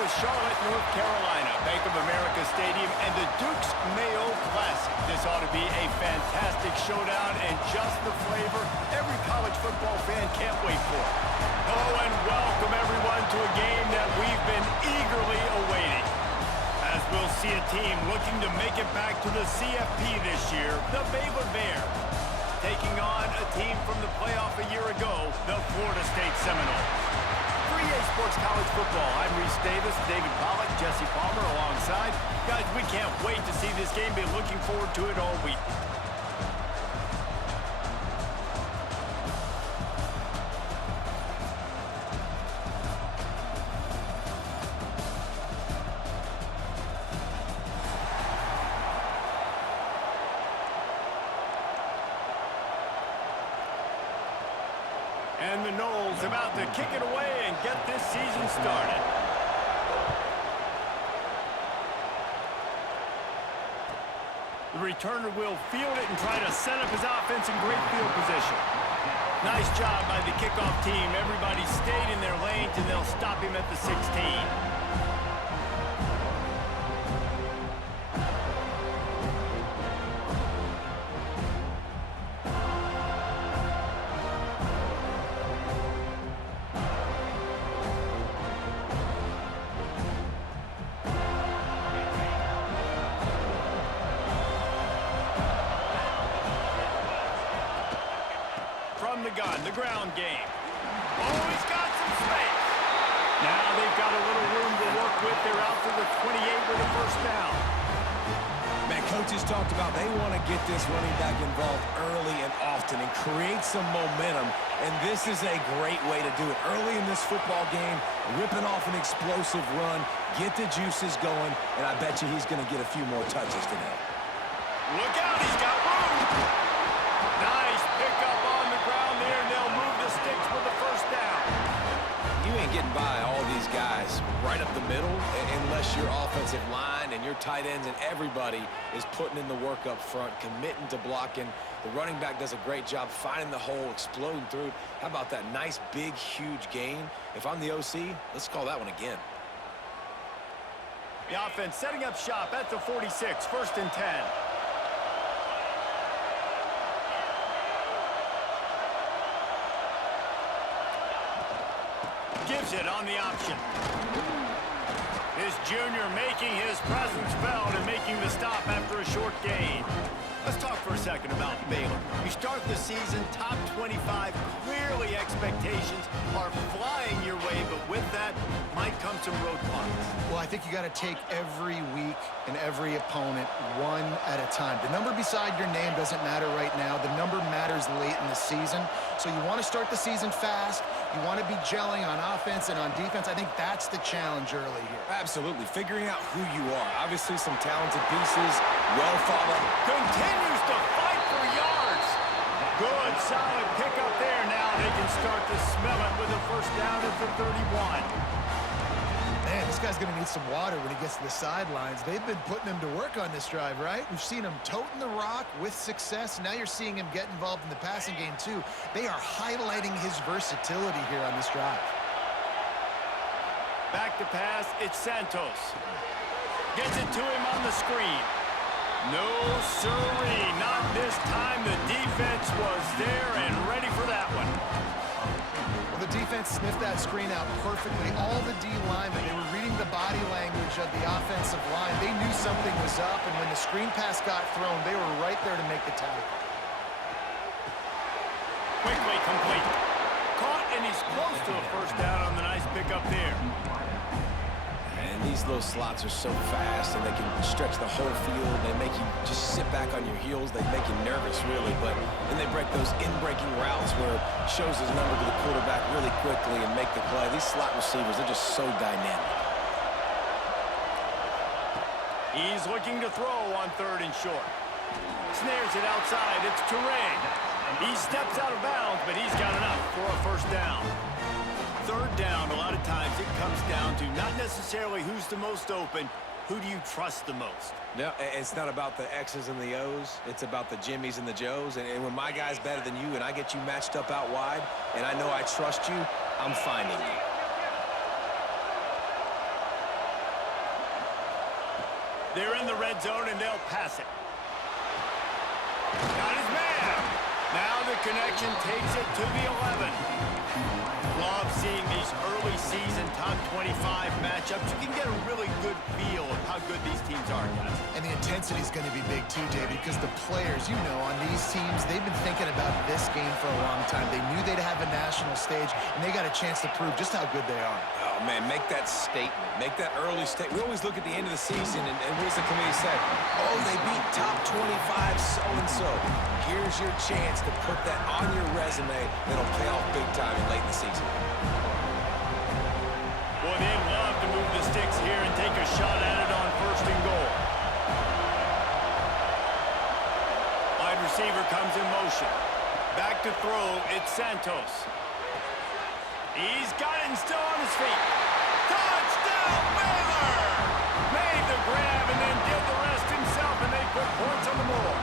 to Charlotte, North Carolina, Bank of America Stadium, and the Duke's Mayo Classic. This ought to be a fantastic showdown and just the flavor every college football fan can't wait for. Oh, and welcome everyone to a game that we've been eagerly awaiting. As we'll see a team looking to make it back to the CFP this year, the Baylor Bears, taking on a team from the playoff a year ago, the Florida State Seminoles. For EA Sports College Football, I'm Reese Davis, David Pollack, Jesse Palmer alongside. Guys, we can't wait to see this game. Been looking forward to it all week. And the Noles about to kick it away and get this season started. The returner will field it and try to set up his offense in great field position. Nice job by the kickoff team. Everybody stayed in their lanes, and they'll stop him at the 16. From the gun, the ground game. Oh, he's got some space. Now they've got a little room to work with. They're out to the 28 with a first down. Man, coaches talked about they want to get this running back involved early and often and create some momentum, and this is a great way to do it. Early in this football game, ripping off an explosive run, get the juices going, and I bet you he's going to get a few more touches today. Look out, he's got room. Nice pickup on the ground there, and they'll move the sticks with the first down. You ain't getting by all these guys right up the middle unless your offensive line and your tight ends and everybody is putting in the work up front, committing to blocking. The running back does a great job finding the hole, exploding through. How about that nice, big, huge gain? If I'm the OC, let's call that one again. The offense setting up shop at the 46, first and 10. Gives it on the option. This junior making his presence felt and making the stop after a short gain. Let's talk for a second about Baylor. You start the season top 25. Clearly expectations are flying your way, but with that might come some roadblocks. Well, I think you got to take every week and every opponent one at a time. The number beside your name doesn't matter right now. The number matters late in the season. So you want to start the season fast. You want to be gelling on offense and on defense. I think that's the challenge early here. Absolutely. Figuring out who you are. Obviously some talented pieces, well thought out. Continues to fight for yards. Good, solid pickup there. Now they can start to smell it with a first down at the 31. Man, this guy's going to need some water when he gets to the sidelines. They've been putting him to work on this drive, right? We've seen him toting the rock with success. Now you're seeing him get involved in the passing game, too. They are highlighting his versatility here on this drive. Back to pass, it's Santos. Gets it to him on the screen. No siree, not this time. The defense was there and ready for that one. Well, the defense sniffed that screen out perfectly. All the D linemen, they were reading the body language of the offensive line. They knew something was up, and when the screen pass got thrown, they were right there to make the tackle. Quickly complete. Caught, and he's close to a first down on the nice pickup there. And these little slots are so fast, and they can stretch the whole field. They make you just sit back on your heels. They make you nervous, really. But then they break those in-breaking routes where it shows his number to the quarterback really quickly and make the play. These slot receivers, they're just so dynamic. He's looking to throw on third and short. Snares it outside. It's Touré. He steps out of bounds, but he's got enough for a first down. Third down, a lot of times it comes down to not necessarily who's the most open, who do you trust the most? No, it's not about the X's and the O's. It's about the Jimmies and the Joes. And when my guy's better than you and I get you matched up out wide and I know I trust you, I'm finding you. They're in the red zone, and they'll pass it. Got his man. Now the connection takes it to the 11. Love seeing these early season top 25 matchups. You can get a really good feel of how good these teams are, guys. And the intensity is going to be big too, David, because the players, you know, on these teams, they've been thinking about this game for a long time. They knew they'd have a national stage, and they got a chance to prove just how good they are. Oh, man, make that statement. Make that early statement. We always look at the end of the season, and what does the committee say? Oh, they beat top 25 so-and-so. Here's your chance to put that on your resume that'll pay off big time late in the season. Boy, they'd love to move the sticks here and take a shot at it on 1st and goal. Wide receiver comes in motion. Back to throw, it's Santos. He's got it and still on his feet. Touchdown, Baylor! Made the grab and then did the rest himself, and they put points on the board.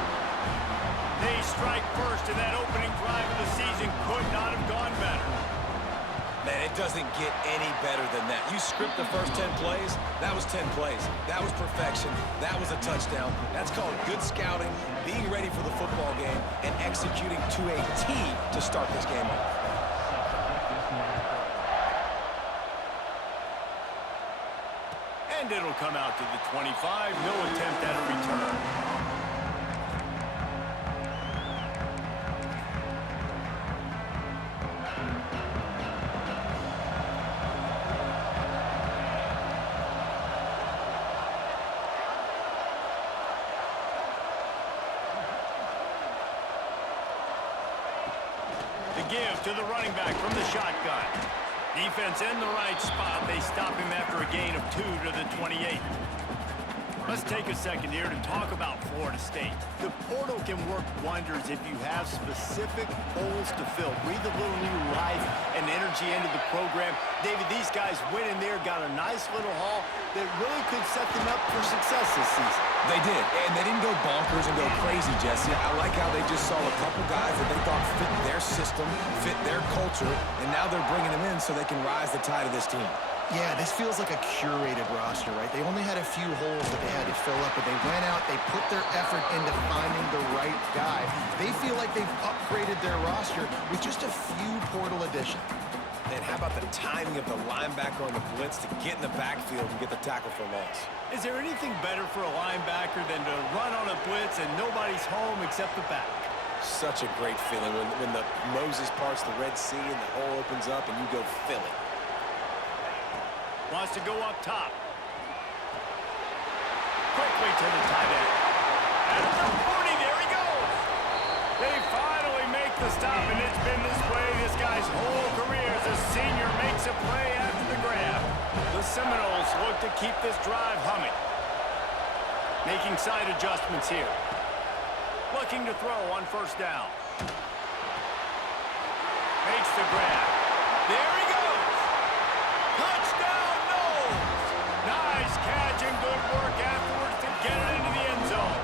They strike first, and that opening drive of the season could not have gone better. Man, it doesn't get any better than that. You script the first 10 plays, that was 10 plays. That was perfection. That was a touchdown. That's called good scouting, being ready for the football game, and executing to a T to start this game off. And it'll come out to the 25. No attempt at a return. Give to the running back from the shotgun. Defense in the right spot. They stop him after a gain of 2 to the 28. Let's take a second here to talk about Florida State. The portal can work wonders if you have specific holes to fill. Breathe a little new life and energy into the program. David, these guys went in there, got a nice little haul that really could set them up for success this season. They did, and they didn't go bonkers and go crazy, Jesse. I like how they just saw a couple guys that they thought fit their system, fit their culture, and now they're bringing them in so they can rise the tide of this team. Yeah, this feels like a curated roster, right? They only had a few holes that they had to fill up, but they went out, they put their effort into finding the right guy. They feel like they've upgraded their roster with just a few portal additions. And how about the timing of the linebacker on the blitz to get in the backfield and get the tackle for loss? Is there anything better for a linebacker than to run on a blitz and nobody's home except the back? Such a great feeling when the Moses parts the Red Sea and the hole opens up and you go fill it. Wants to go up top. Quickly to the tight end. At the 40, there he goes. They finally make the stop, and it's been this way this guy's whole career as a senior makes a play after the grab. The Seminoles look to keep this drive humming. Making side adjustments here. Looking to throw on 1st down. Makes the grab. There he goes. Touchdown, Knowles. Nice catch and good work afterwards to get it into the end zone.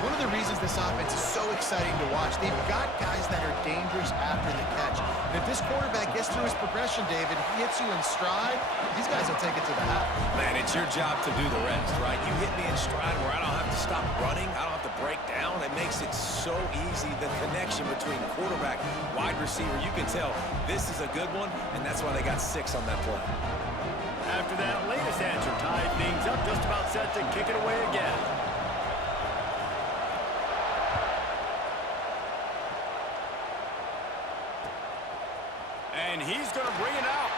One of the reasons this offense is so exciting to watch, they've got guys that are dangerous after the catch. And if this quarterback gets through his progression, David, he hits you in stride, these guys will take it to the house. Man, it's your job to do the rest, right? You hit me in stride where I don't have to stop running. I don't have to break down. It makes it so easy. The connection between quarterback, wide receiver, you can tell this is a good one, and that's why they got 6 on that play. After that latest answer tied things up, just about set to kick it away again. And he's going to bring it out.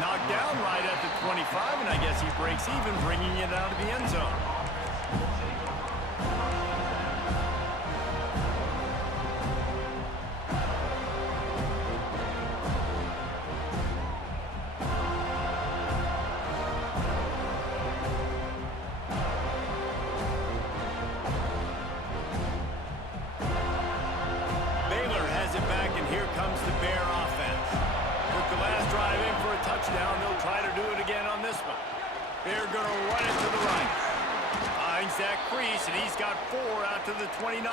Knocked down right at the 25, and I guess he breaks even, bringing it out of the end zone. Touchdown, they'll try to do it again on this one. They're going to run it to the right. Finds that crease, and he's got 4 out to the 29.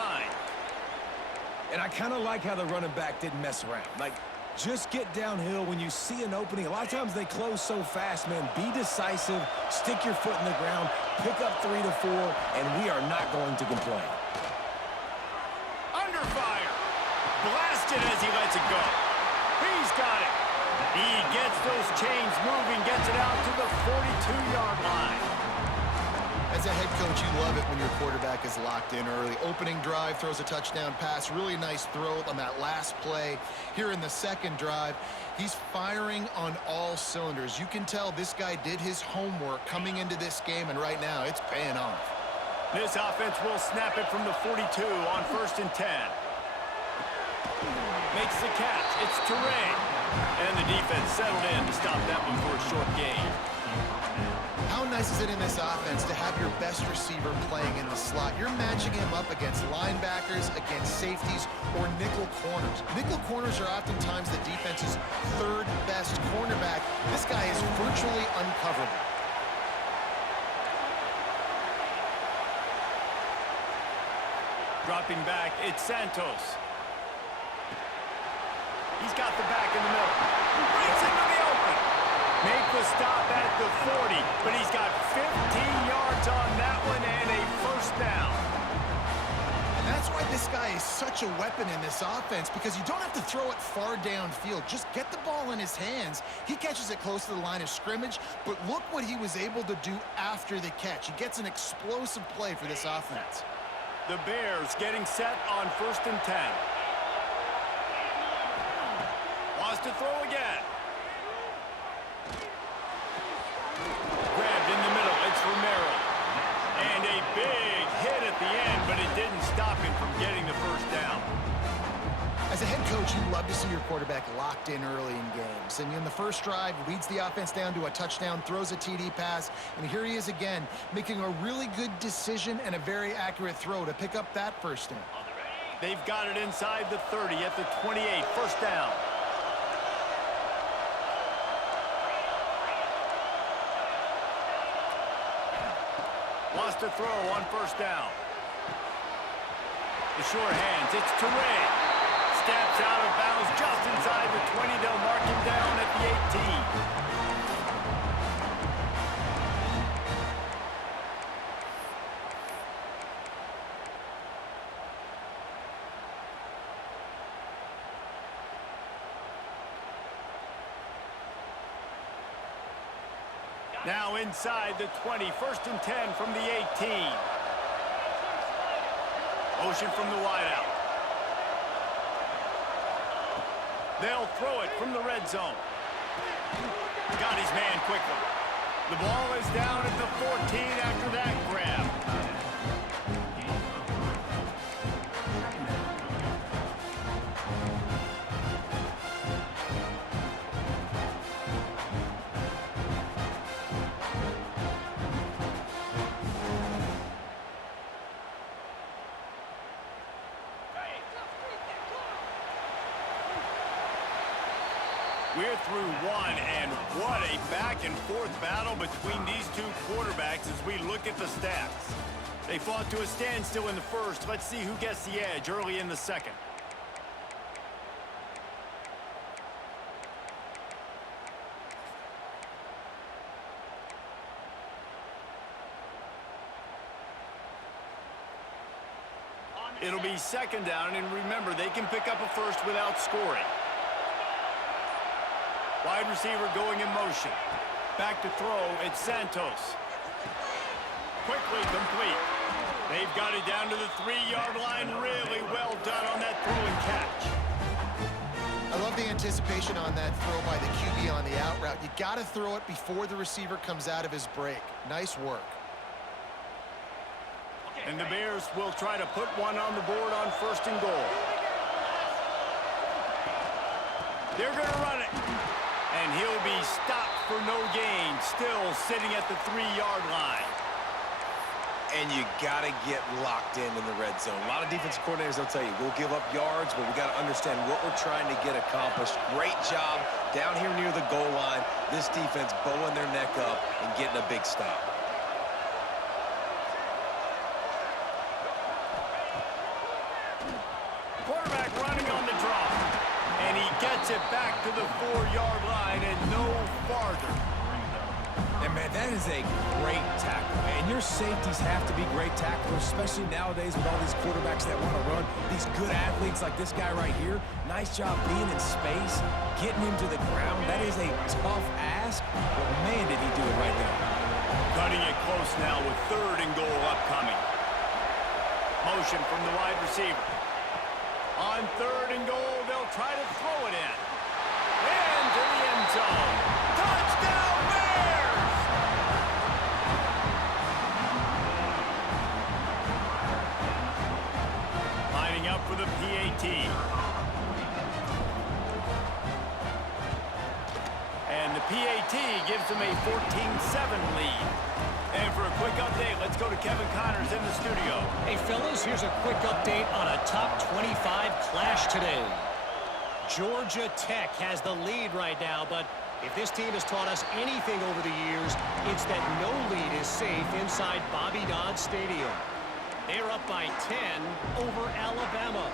And I kind of like how the running back didn't mess around. Like, Just get downhill when you see an opening. A lot of times they close so fast, man. Be decisive, stick your foot in the ground, pick up 3 to 4, and we are not going to complain. Under fire. Blasted as he lets it go. He's got it. He gets those chains moving, gets it out to the 42-yard line. As a head coach, you love it when your quarterback is locked in early. Opening drive, throws a touchdown pass. Really nice throw on that last play. Here in the second drive, he's firing on all cylinders. You can tell this guy did his homework coming into this game, and right now it's paying off. This offense will snap it from the 42 on 1st and 10. Makes the catch. It's Touré. And the defense settled in to stop that one for a short gain. How nice is it in this offense to have your best receiver playing in the slot? You're matching him up against linebackers, against safeties, or nickel corners. Nickel corners are oftentimes the defense's third best cornerback. This guy is virtually uncoverable. Dropping back, it's Santos. He's got the back in the middle. Breaks into the open. Make the stop at the 40, but he's got 15 yards on that one and a first down. And that's why this guy is such a weapon in this offense, because you don't have to throw it far downfield. Just get the ball in his hands. He catches it close to the line of scrimmage, but look what he was able to do after the catch. He gets an explosive play for this offense. The Bears getting set on 1st and 10. Wants to throw again. Grabbed in the middle, it's Romero. And a big hit at the end, but it didn't stop him from getting the first down. As a head coach, you love to see your quarterback locked in early in games. And in the first drive, leads the offense down to a touchdown, throws a TD pass, and here he is again, making a really good decision and a very accurate throw to pick up that first down. They've got it inside the 30 at the 28, first down. Wants to throw on 1st down. The short hands, it's Touré. Steps out of bounds just inside the 20. They'll mark him down at the 18. Now inside the 20, 1st and 10 from the 18. Motion from the wideout. They'll throw it from the red zone. Got his man quickly. The ball is down at the 14 after that grab. We're through one, and what a back-and-forth battle between these two quarterbacks as we look at the stats. They fought to a standstill in the first. Let's see who gets the edge early in the second. It'll be 2nd down, and remember, they can pick up a first without scoring. Wide receiver going in motion. Back to throw, it's Santos. Quickly complete. They've got it down to the 3-yard line. Really well done on that throw and catch. I love the anticipation on that throw by the QB on the out route. You got to throw it before the receiver comes out of his break. Nice work. And the Bears will try to put one on the board on 1st and goal. They're going to run it. And he'll be stopped for no gain, still sitting at the 3-yard line. And you got to get locked in the red zone. A lot of defensive coordinators, they'll tell you, we'll give up yards, but we got to understand what we're trying to get accomplished. Great job down here near the goal line. This defense bowing their neck up and getting a big stop. Quarterback running on the draw. And he gets Gets it back to the 4-yard line and no farther. And, man, that is a great tackle. And your safeties have to be great tacklers, especially nowadays with all these quarterbacks that want to run. These good athletes like this guy right here, nice job being in space, getting him to the ground. That is a tough ask, but, man, did he do it right there. Cutting it close now with 3rd and goal upcoming. Motion from the wide receiver. On 3rd and goal, they'll try to throw it in. Into the end zone. Touchdown, Bears! Lining up for the PAT. And the PAT gives them a 14-7 lead. And for a quick update, let's go to Kevin Connors in the studio. Hey, fellas, here's a quick update on a top 25 clash today. Georgia Tech has the lead right now, but if this team has taught us anything over the years, it's that no lead is safe inside Bobby Dodd Stadium. They're up by 10 over Alabama.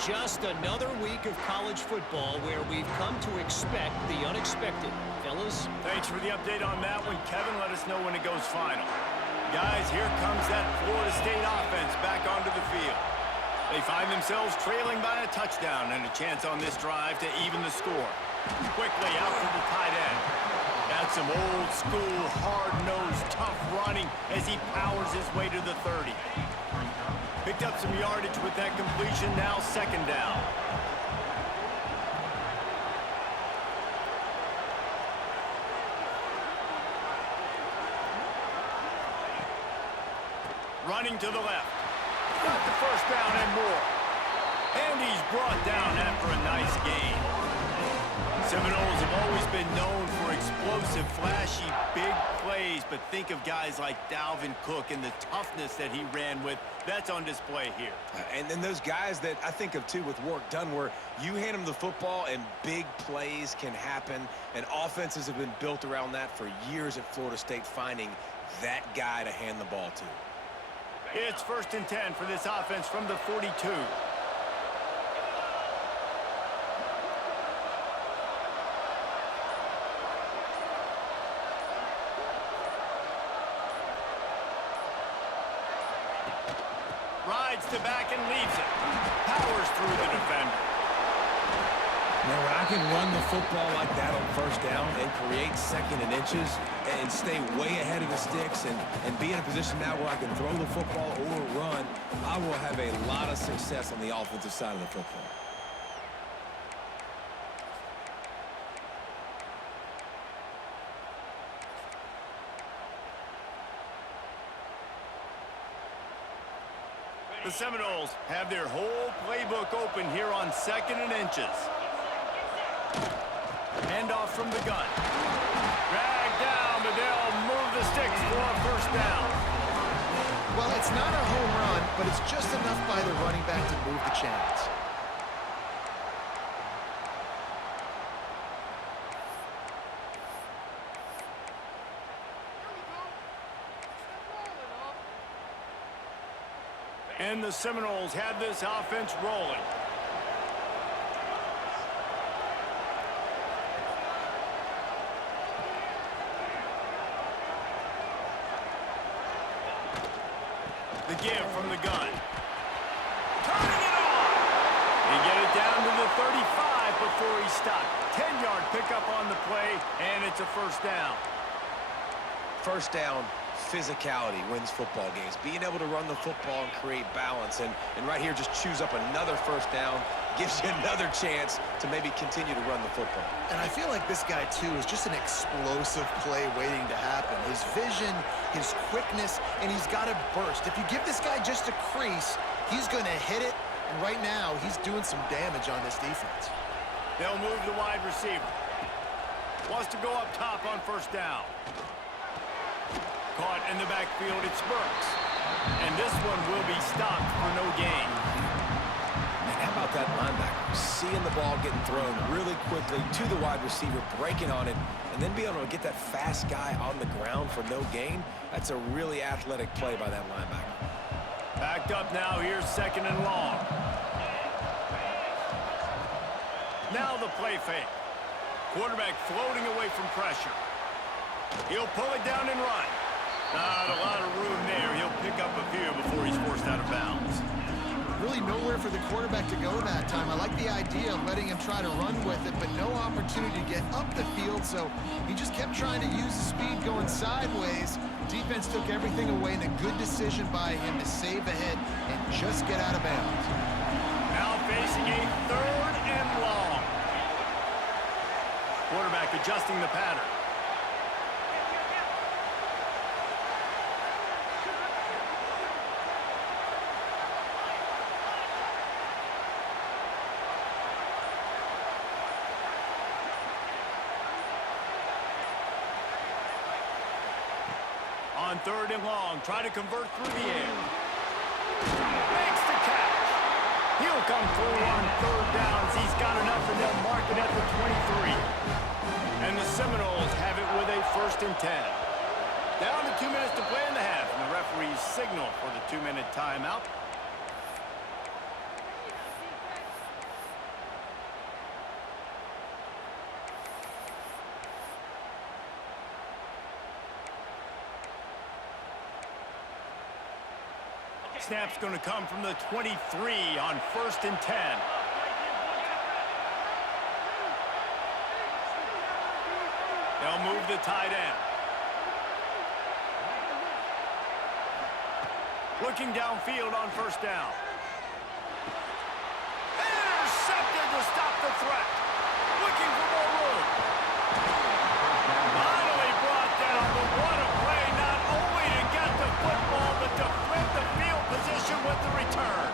Just another week of college football where we've come to expect the unexpected. Fellas? Thanks for the update on that one, Kevin. Let us know when it goes final. Guys, here comes that Florida State offense back onto the field. They find themselves trailing by a touchdown and a chance on this drive to even the score. Quickly out to the tight end. That's some old-school, hard-nosed, tough running as he powers his way to the 30. Picked up some yardage with that completion, now 2nd down. Running to the left. Got the 1st down and more. And he's brought down after a nice gain. Seminoles have always been known for explosive, flashy, big plays, but think of guys like Dalvin Cook and the toughness that he ran with. That's on display here. And then those guys that I think of, too, with Warrick Dunn, where you hand them the football and big plays can happen, and offenses have been built around that for years at Florida State, finding that guy to hand the ball to. It's 1st and 10 for this offense from the 42. Rides to back and leaves it. Powers through the defender. Now, when I can run the football like that on 1st down and create 2nd and inches and stay way ahead of the sticks and be in a position now where I can throw the football or run, I will have a lot of success on the offensive side of the football. The Seminoles have their whole playbook open here on 2nd and inches. Handoff from the gun. Dragged down, but they'll move the sticks for a 1st down. Well, it's not a home run, but it's just enough by the running back to move the chains. And the Seminoles have this offense rolling. The give from the gun. Turning it on! He get it down to the 35 before he stopped. 10-yard pickup on the play, and it's a 1st down. 1st down, physicality wins football games. Being able to run the football and create balance. And right here, just choose up another 1st down. Gives you another chance to maybe continue to run the football. And I feel like this guy, too, is just an explosive play waiting to happen. His vision, his quickness, and he's got to burst. If you give this guy just a crease, he's going to hit it. And right now, he's doing some damage on this defense. They'll move the wide receiver. Wants to go up top on 1st down. Caught in the backfield, it's Burks. And this one will be stopped for no gain. And how about that linebacker? Seeing the ball getting thrown really quickly to the wide receiver, breaking on it, and then be able to get that fast guy on the ground for no gain. That's a really athletic play by that linebacker. Backed up now, here's 2nd and long. Now the play fake. Quarterback floating away from pressure. He'll pull it down and run. Not a lot of room there. He'll pick up a few before he's forced out of bounds. Really nowhere for the quarterback to go that time. I like the idea of letting him try to run with it, but no opportunity to get up the field, so he just kept trying to use the speed going sideways. Defense took everything away, and a good decision by him to save ahead and just get out of bounds. Now facing a 3rd and long. Quarterback adjusting the pattern. On 3rd and long, try to convert through the air. Makes the catch. He'll come through on 3rd downs. He's got enough, and they'll mark it at the 23. And the Seminoles have it with a 1st and 10. Down to 2 minutes to play in the half, and the referees signal for the 2-minute timeout. Snap's going to come from the 23 on 1st and 10. They'll move the tight end. Looking downfield on 1st down. Intercepted to stop the threat. Looking for more room. Finally brought down, but what a play, not only to get the football, but to flip the field position with the return.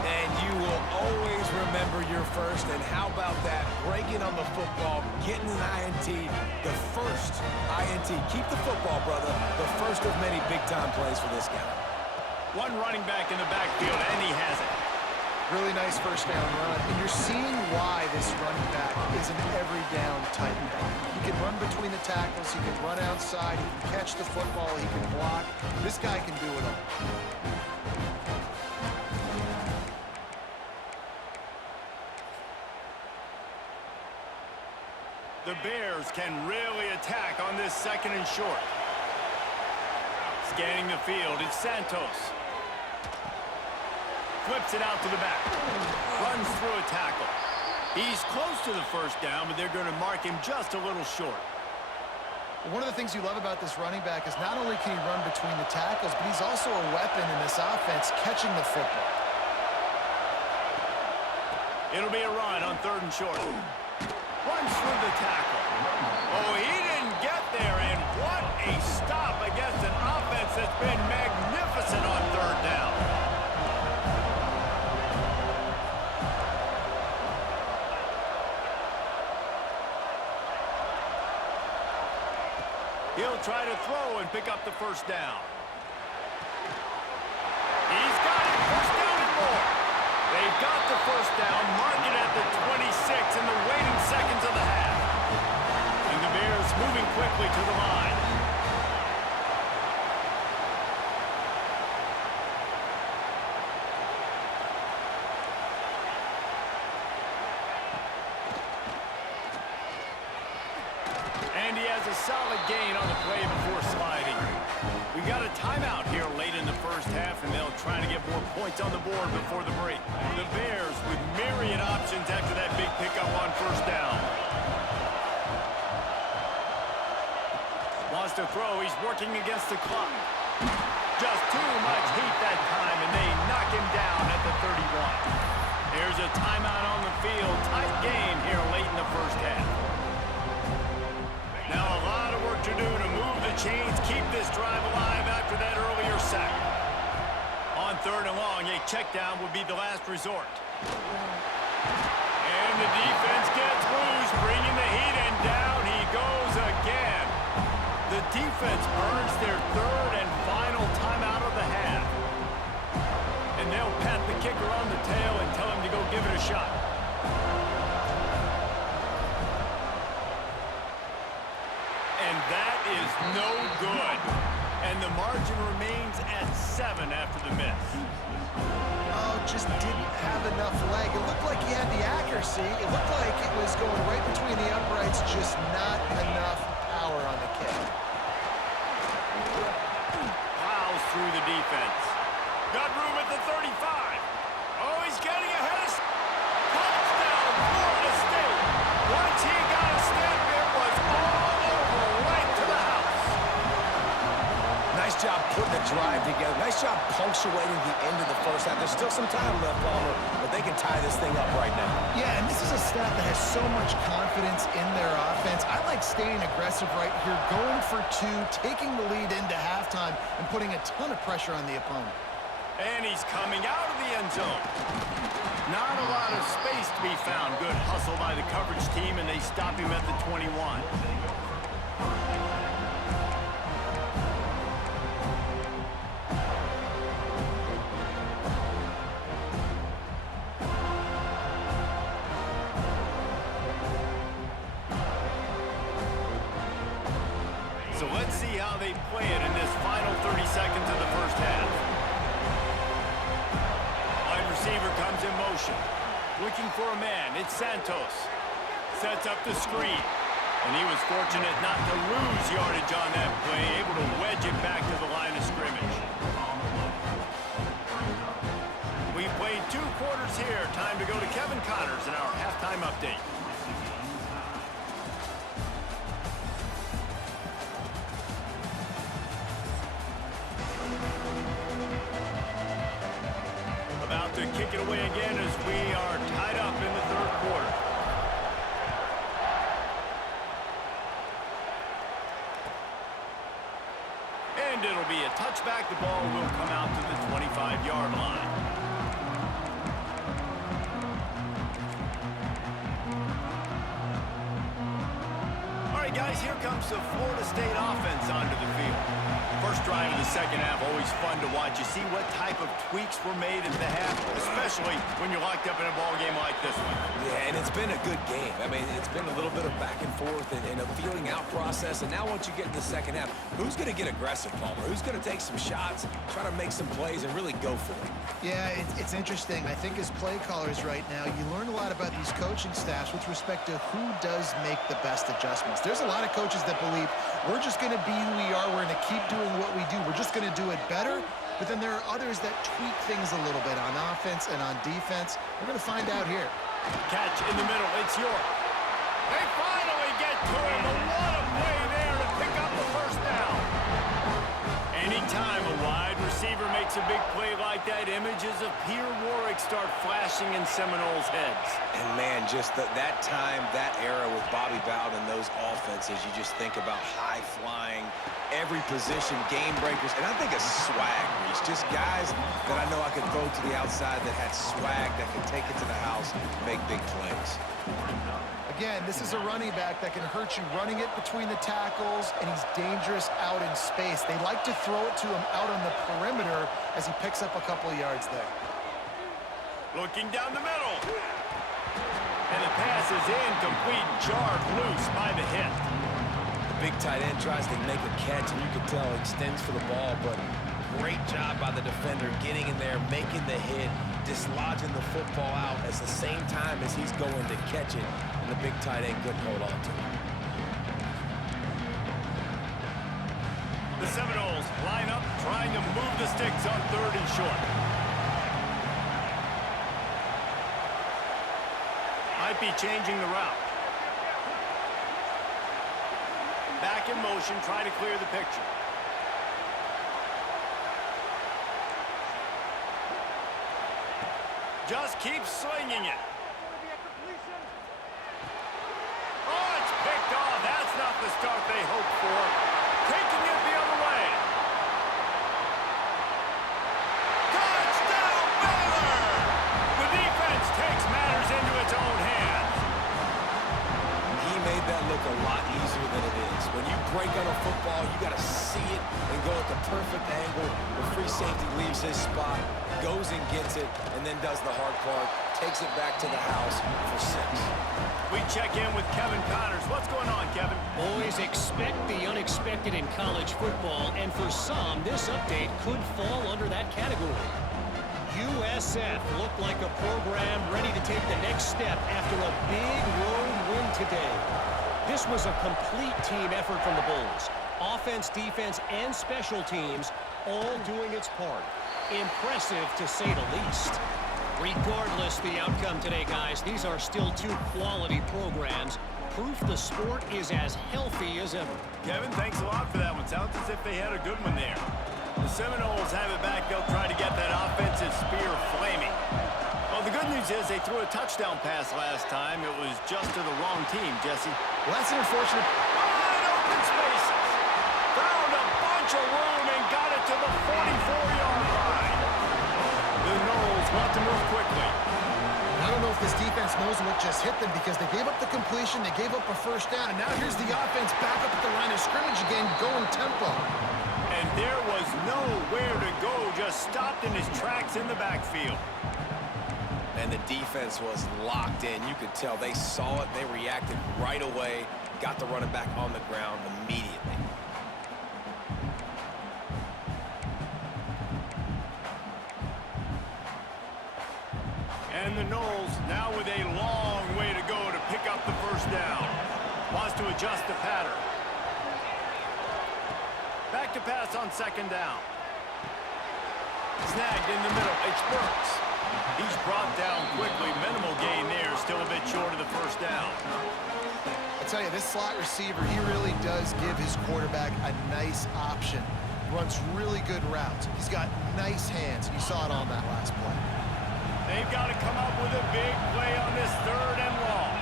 And you will always remember your first. And how about that? Breaking on the football, getting an INT, the first INT. Keep the football, brother. The first of many big-time plays for this guy. One running back in the backfield, and he has it. Really nice 1st down run. And you're seeing why this running back is an every down type back. He can run between the tackles. He can run outside. He can catch the football. He can block. This guy can do it all. The Bears can really attack on this 2nd and short. Scanning the field, it's Santos. Flips it out to the back. Runs through a tackle. He's close to the 1st down, but they're going to mark him just a little short. One of the things you love about this running back is not only can he run between the tackles, but he's also a weapon in this offense catching the football. It'll be a run on 3rd and short. Runs through the tackle. Oh, he didn't get there, and what a stop against an offense that's been magnificent on 3rd down. He'll try to throw and pick up the 1st down. He's got it, 1st down and more. They've got the 1st down, mark it at the 26 in the waning seconds of the half. And the Bears moving quickly to the line. And he has a solid gain on the play before sliding. We got a timeout here late in the 1st half, and they'll try to get more points on the board before the break. The Bears with myriad options after that big pickup on 1st down. Wants to throw. He's working against the clock. Just too much heat that time, and they knock him down at the 31. There's a timeout on the field. Tight game here late in the 1st half. Now a lot of work to do to move the chains, keep this drive alive after that earlier sack. On 3rd and long, a check down would be the last resort. And the defense gets loose, bringing the heat, and down he goes again. The defense burns their 3rd and final timeout of the half. And they'll pat the kicker on the tail and tell him to go give it a shot. And that is no good. And the margin remains at 7 after the miss. Oh, just didn't have enough leg. It looked like he had the accuracy. It looked like it was going right between the uprights, just not enough power on the kick. Plows through the defense. Got room at the 35. Oh, he's getting ahead of... Touchdown, Florida State. Once he got a step, it was all over, right to the house. Nice job putting the drive together. Nice job punctuating the end of the first half. There's still some time left, Palmer, but they can tie this thing up right now. Yeah, and this is a staff that has so much confidence in their offense. I like staying aggressive right here, going for 2, taking the lead into halftime, and putting a ton of pressure on the opponent. And he's coming out of the end zone. Not a lot of space to be found. Good hustle by the coverage team, and they stop him at the 21. So let's see how they play it in this final 30 seconds of the first half. Wide receiver comes in motion. Looking for a man. It's Santos. Sets up the screen. And he was fortunate not to lose yardage on that play. Able to wedge it back to the line of scrimmage. We've played 2 quarters here. Time to go to Kevin Connors in our halftime update. About to kick it away again as we are tied up in the 3rd quarter. And it'll be a touchback. The ball will come out to the 25-yard line. All right, guys, here comes the Florida State offense onto the field. First drive of the second half, always fun to watch. You see what type of tweaks were made at the half, especially when you're locked up in a ball game like this one. Yeah, and it's been a good game. I mean, it's been a little bit of back and forth and a feeling out process. And now once you get in the second half, who's going to get aggressive, Palmer? Who's going to take some shots, try to make some plays, and really go for it? Yeah, it's interesting. I think as play callers right now, you learn a lot about these coaching staffs with respect to who does make the best adjustments. There's a lot of coaches that believe we're just going to be who we are. We're going to keep doing what we do. We're just going to do it better. But then there are others that tweak things a little bit on offense and on defense. We're going to find out here. Catch in the middle. It's York. They finally get to him. But what a play there to pick up the first down. Anytime a wide receiver makes a big play like that, images of Peter Warwick start flashing in Seminoles' heads. And, man, just that time, that era with Bobby Bowden and those offenses, you just think about high-flying, every position, game breakers, and I think a swag reach. Just guys that I know I could throw to the outside that had swag, that could take it to the house, make big plays. Again, this is a running back that can hurt you running it between the tackles, and he's dangerous out in space. They like to throw it to him out on the perimeter as he picks up a couple of yards there. Looking down the middle. And the pass is incomplete, jarred loose by the hit. The big tight end tries to make a catch, and you can tell he extends for the ball, but great job by the defender getting in there, making the hit, dislodging the football out at the same time as he's going to catch it, and the big tight end couldn't hold on to it. The Seminoles line up, trying to move the sticks on 3rd and short. Might be changing the route. Back in motion, trying to clear the picture. Just keep slinging it. Oh, it's picked off. That's not the start they hoped for. Taking it the other way. Touchdown, Baylor! The defense takes matters into its own hands. He made that look a lot easier than it is. When you break on a football, you got to see it and go at the perfect angle. The free safety leaves his spot, goes and gets it, and then does the hard part, takes it back to the house for 6. We check in with Kevin Connors. What's going on, Kevin? Boys, expect the unexpected in college football, and for some, this update could fall under that category. USF looked like a program ready to take the next step after a big road win today. This was a complete team effort from the Bulls. Offense, defense, and special teams all doing its part. Impressive, to say the least. Regardless the outcome today, guys, these are still 2 quality programs. Proof the sport is as healthy as ever. Kevin, thanks a lot for that one. Sounds as if they had a good one there. The Seminoles have it back. They'll try to get that offensive spear flaming. Well, the good news is they threw a touchdown pass last time. It was just to the wrong team, Jesse. Well, that's an unfortunate... Wide open spaces. Found a bunch of room and got it to the 44-yard line. The Noles want to move quickly. I don't know if this defense knows what just hit them because they gave up the completion, they gave up a first down, and now here's the offense back up at the line of scrimmage again, going tempo. And there was nowhere to go, just stopped in his tracks in the backfield. And the defense was locked in. You could tell they saw it, they reacted right away, got the running back on the ground immediately. And the Noles now with a long way to go to pick up the first down. Wants to adjust the pattern. Back to pass on second down. Snagged in the middle. It's Burks. He's brought down quickly. Minimal gain there. Still a bit short of the first down. I tell you, this slot receiver, he really does give his quarterback a nice option. Runs really good routes. He's got nice hands. You saw it on that last play. They've got to come up with a big play on this 3rd and long.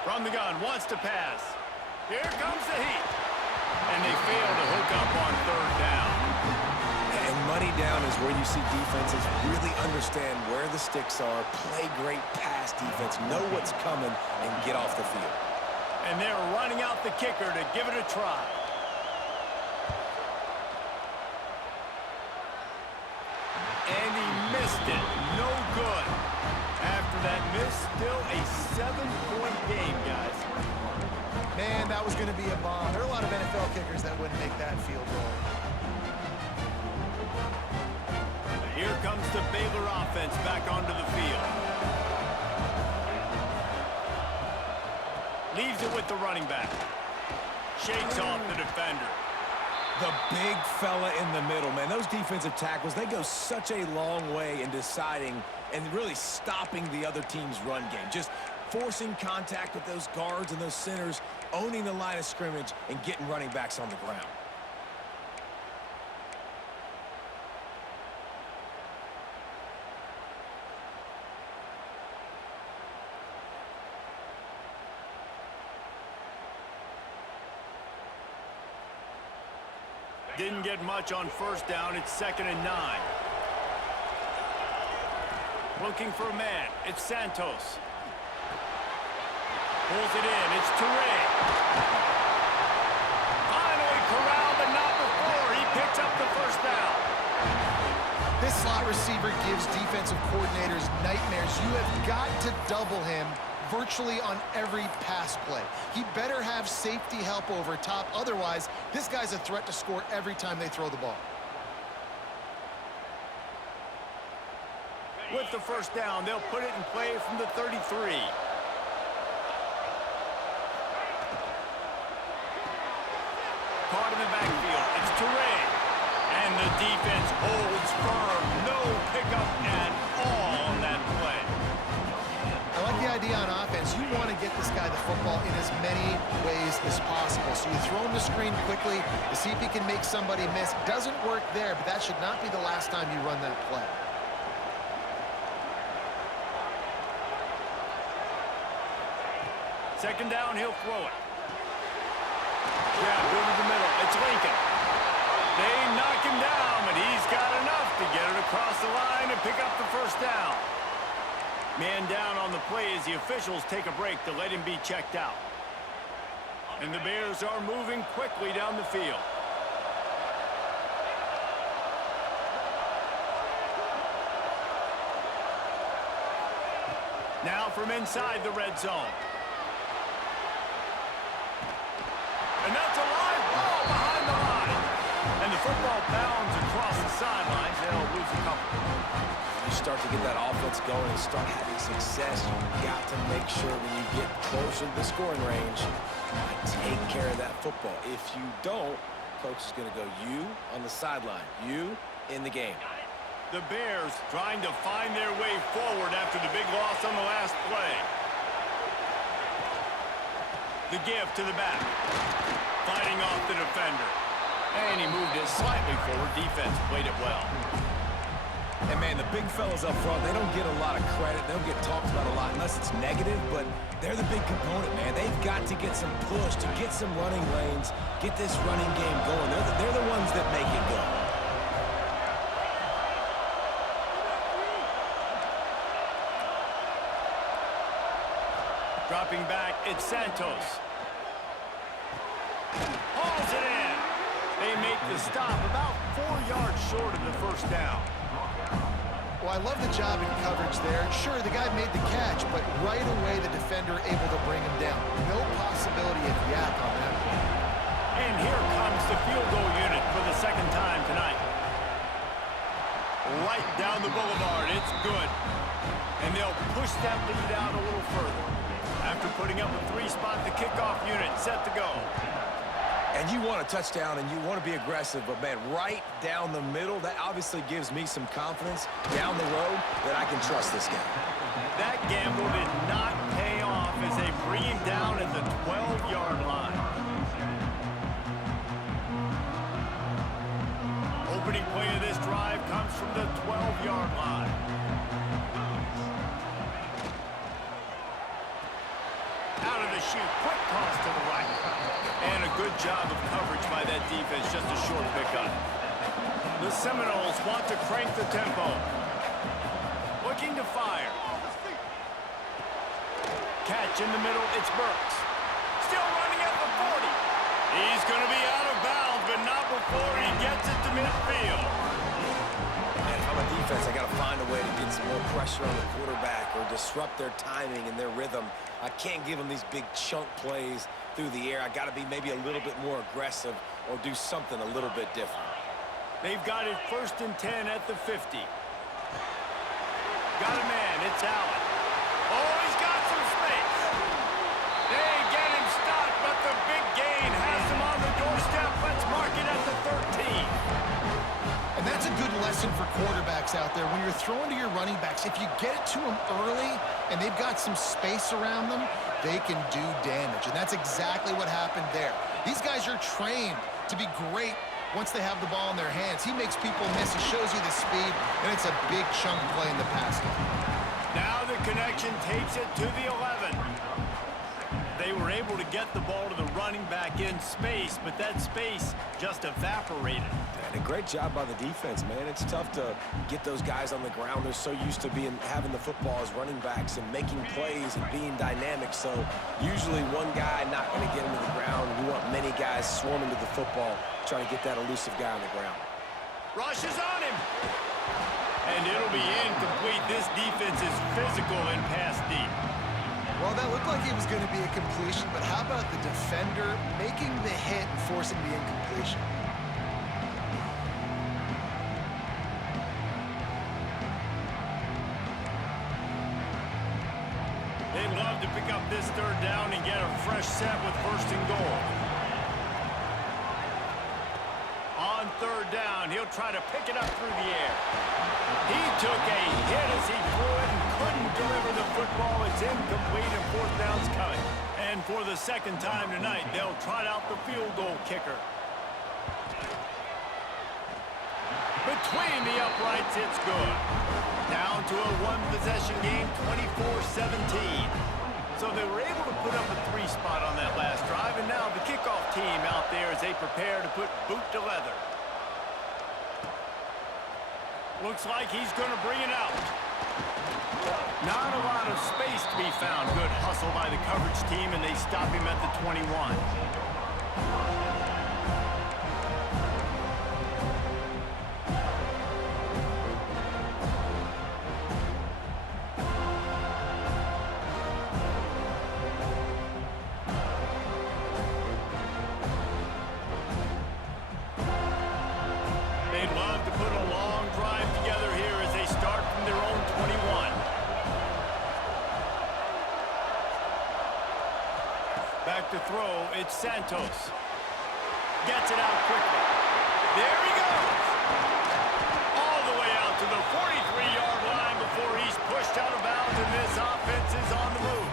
From the gun, wants to pass. Here comes the heat. And they fail to hook up on 3rd down. And money down is where you see defenses really understand where the sticks are, play great pass defense, know what's coming, and get off the field. And they're running out the kicker to give it a try. And he missed it. No good. After that miss, still a 7-point game, guys. Man, that was going to be a bomb. There are a lot of NFL kickers that wouldn't make that field goal. Here comes the Baylor offense back onto the field. Leaves it with the running back. Shakes off the defender. The big fella in the middle, man. Those defensive tackles, they go such a long way in deciding and really stopping the other team's run game. Just forcing contact with those guards and those centers, owning the line of scrimmage, and getting running backs on the ground. Didn't get much on first down. It's 2nd and 9. Looking for a man. It's Santos. Pulls it in. It's Touré. Finally corralled, but not before. He picks up the first down. This slot receiver gives defensive coordinators nightmares. You have got to double him virtually on every pass play. He better have safety help over top. Otherwise, this guy's a threat to score every time they throw the ball. With the first down, they'll put it in play from the 33. Caught in the backfield. It's Touré. And the defense holds firm. No pickup at all on that play. I like the idea on offense. You want to get this guy the football in as many ways as possible. So you throw him the screen quickly to see if he can make somebody miss. Doesn't work there, but that should not be the last time you run that play. Second down, he'll throw it. Yeah, over the middle. It's Lincoln. They knock him down, but he's got enough to get it across the line and pick up the first down. Man down on the play as the officials take a break to let him be checked out. And the Bears are moving quickly down the field. Now from inside the red zone. And that's a live ball behind the line. And the football bounds across the sidelines. They'll lose a couple. You start to get that offense going and start having success, you've got to make sure when you get closer to the scoring range, take care of that football. If you don't, coach is going to go you on the sideline, you in the game. The Bears trying to find their way forward after the big loss on the last play. The give to the back. Fighting off the defender. And he moved it slightly forward. Defense played it well. And, man, the big fellas up front, they don't get a lot of credit. They don't get talked about a lot unless it's negative, but they're the big component, man. They've got to get some push, to get some running lanes, get this running game going. They're the ones that make it go. Dropping back, it's Santos. Hauls it in. They make the stop about 4 yards short of the first down. Well, I love the job in coverage there. Sure, the guy made the catch, but right away the defender able to bring him down. No possibility of yak on that play. And here comes the field goal unit for the second time tonight. Right down the boulevard, it's good. And they'll push that lead out a little further. After putting up a 3-spot, the kickoff unit set to go. And you want a touchdown and you want to be aggressive, but, man, right down the middle, that obviously gives me some confidence down the road that I can trust this guy. That gamble did not pay off as they bring him down at the 12-yard line. Opening play of this drive comes from the 12-yard line. Out of the chute, quick toss to the right. And a good job of coverage by that defense, just a short pickup. The Seminoles want to crank the tempo. Looking to fire. Catch in the middle, it's Burks. Still running at the 40. He's going to be out of bounds, but not before he gets it to midfield. And if I'm a defense, I got to find a way to get some more pressure on the quarterback or disrupt their timing and their rhythm. I can't give them these big chunk plays through the air. I got to be maybe a little bit more aggressive or do something a little bit different. They've got it 1st and 10 at the 50. Got a man, it's Allen. Oh, he's got some space. They get him stopped, but the big gain has him on the doorstep. Let's mark it at the 13. And that's a good lesson for quarterbacks out there. When you're throwing to your running backs, if you get it to them early and they've got some space around them, they can do damage. And that's exactly what happened there. These guys are trained to be great once they have the ball in their hands. He makes people miss. He shows you the speed, and it's a big chunk play in the pass game. Now the connection takes it to the 11. They were able to get the ball to the running back in space, but that space just evaporated. And a great job by the defense, man. It's tough to get those guys on the ground. They're so used to having the football as running backs and making plays and being dynamic. So usually one guy not going to get him to the ground. We want many guys swarming to the football, trying to get that elusive guy on the ground. Rush is on him. And it'll be incomplete. This defense is physical and pass deep. Well, that looked like it was going to be a completion, but how about the defender making the hit and forcing the incompletion? They'd love to pick up this 3rd down and get a fresh set with 1st and goal. On 3rd down, he'll try to pick it up through the air. He took a hit as he threw it and couldn't deliver the football. It's incomplete and 4th down's coming. And for the 2nd time tonight, they'll trot out the field goal kicker. Between the uprights, it's good. Down to a 1-possession game, 24-17. So they were able to put up a 3-spot on that last drive, and now the kickoff team out there as they prepare to put boot to leather. Looks like he's going to bring it out. Not a lot of space to be found. Good hustle by the coverage team, and they stop him at the 21. They'd love to put a long drive together here as they start from their own 21. Back to throw, it's Santos. Gets it out quickly. There he goes. All the way out to the 43-yard line before he's pushed out of bounds, and this offense is on the move.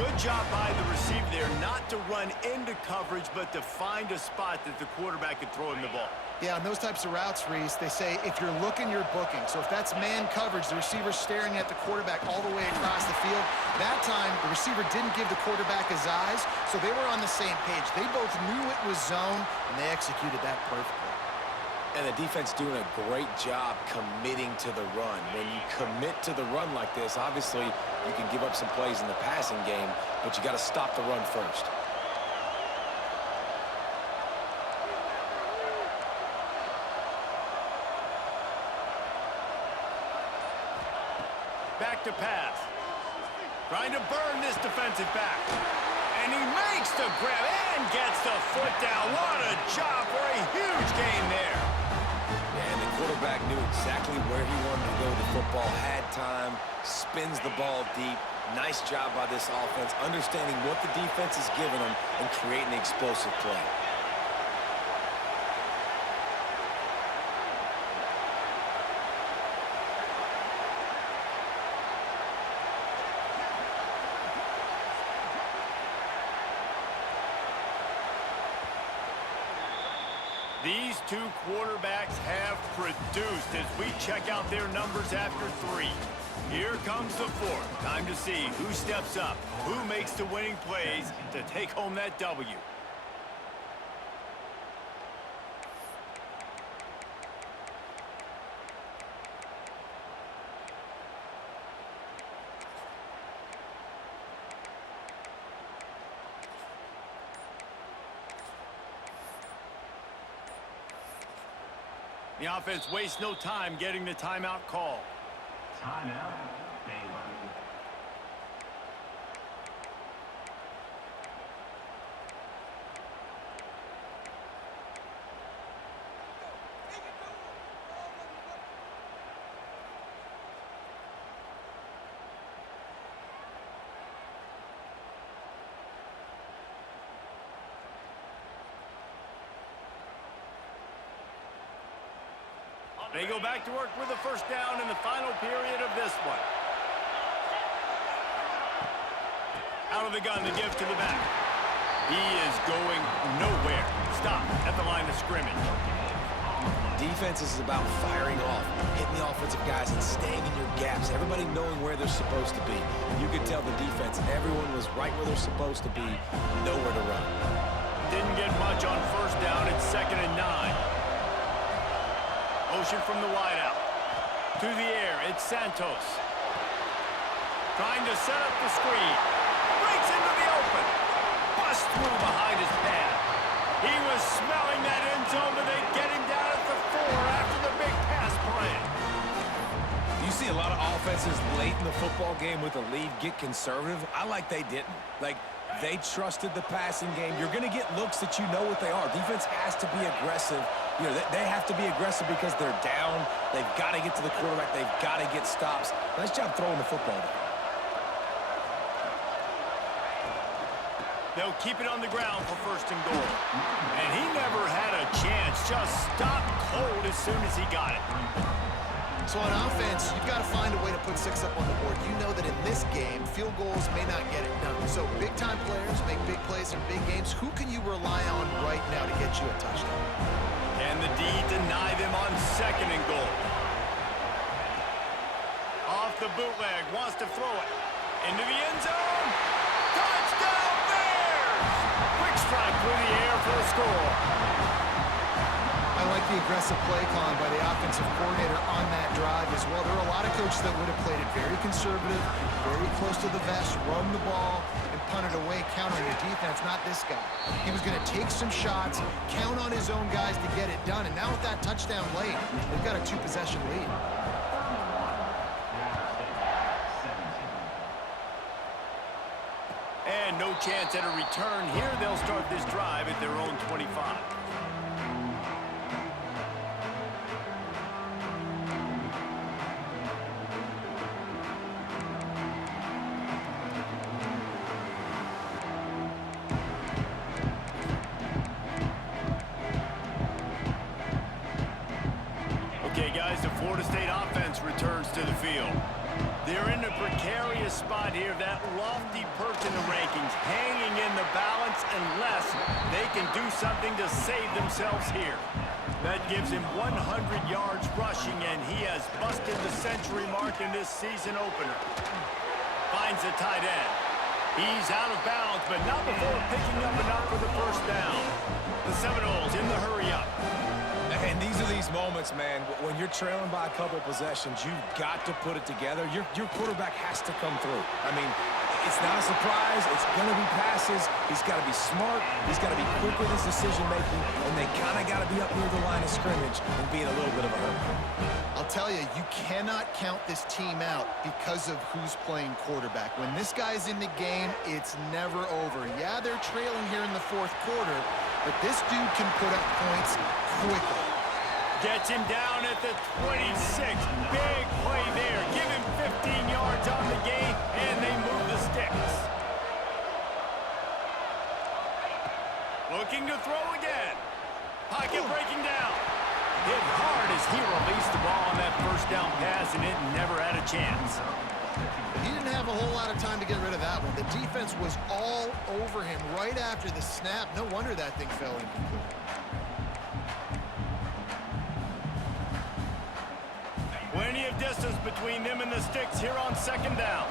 Good job by the receiver there, not to run into coverage, but to find a spot that the quarterback could throw him the ball. Yeah, on those types of routes, Reese, they say if you're looking, you're booking. So if that's man coverage, the receiver's staring at the quarterback all the way across the field. That time, the receiver didn't give the quarterback his eyes, so they were on the same page. They both knew it was zone, and they executed that perfectly. And the defense doing a great job committing to the run. When you commit to the run like this, obviously you can give up some plays in the passing game, but you got to stop the run first. Back to pass. Trying to burn this defensive back. And he makes the grab and gets the foot down. What a job for a huge gain there. And the quarterback knew exactly where he wanted to go. The football had time, spins the ball deep. Nice job by this offense, understanding what the defense is giving them and creating an explosive play. These two quarterbacks have produced as we check out their numbers after 3. Here comes the 4th. Time to see who steps up, who makes the winning plays to take home that W. The offense wastes no time getting the timeout call. Timeout, Baylor. They go back to work with a first down in the final period of this one. Out of the gun, the give to the back. He is going nowhere. Stop at the line of scrimmage. Defense is about firing off, hitting the offensive guys and staying in your gaps, everybody knowing where they're supposed to be. You could tell the defense, everyone was right where they're supposed to be, nowhere to run. Didn't get much on first down. It's 2nd and 9. Motion from the wideout. To the air, it's Santos. Trying to set up the screen. Breaks into the open. Busts through behind his pad. He was smelling that end zone, but they get him down at the 4 after the big pass play. You see a lot of offenses late in the football game with a lead get conservative. I like they didn't. Like, they trusted the passing game. You're going to get looks that you know what they are. Defense has to be aggressive. You know, they have to be aggressive because they're down. They've got to get to the quarterback. They've got to get stops. Nice job throwing the football there. They'll keep it on the ground for 1st and goal. And he never had a chance. Just stopped cold as soon as he got it. So on offense, you've got to find a way to put 6 up on the board. You know that in this game, field goals may not get it done. So big-time players make big plays in big games. Who can you rely on right now to get you a touchdown? Can the D deny them on 2nd and goal? Off the bootleg, wants to throw it. Into the end zone. Touchdown Bears! Quick strike through the air for the score. I like the aggressive play calling by the offensive coordinator on that drive as well. There are a lot of coaches that would have played it very conservative, very close to the vest, run the ball, and punt it away, countering the defense. Not this guy. He was going to take some shots, count on his own guys to get it done, and now with that touchdown late, they've got a 2-possession lead. And no chance at a return here. They'll start this drive at their own 25. Okay, guys, the Florida State offense returns to the field. They're in a precarious spot here, that lofty perch in the rankings, hanging in the balance unless they can do something to save themselves here. That gives him 100 yards rushing, and he has busted the century mark in this season opener. Finds the tight end. He's out of bounds, but not before picking up enough for the first down. The Seminoles in the hurry-up. And these are these moments, man, when you're trailing by a couple possessions, you've got to put it together. Your quarterback has to come through. I mean, it's not a surprise. It's going to be passes. He's got to be smart. He's got to be quick with his decision-making, and they kind of got to be up near the line of scrimmage and be in a little bit of a hurry. I'll tell you, you cannot count this team out because of who's playing quarterback. When this guy's in the game, it's never over. Yeah, they're trailing here in the fourth quarter, but this dude can put up points quickly. Gets him down at the 26. Big play there. Give him 15 yards on the game, and they move the sticks. Looking to throw again. Pocket breaking down. Hit hard as he released the ball on that first down pass, and it never had a chance. He didn't have a whole lot of time to get rid of that one. The defense was all over him right after the snap. No wonder that thing fell incomplete. Plenty of distance between them and the sticks here on second down.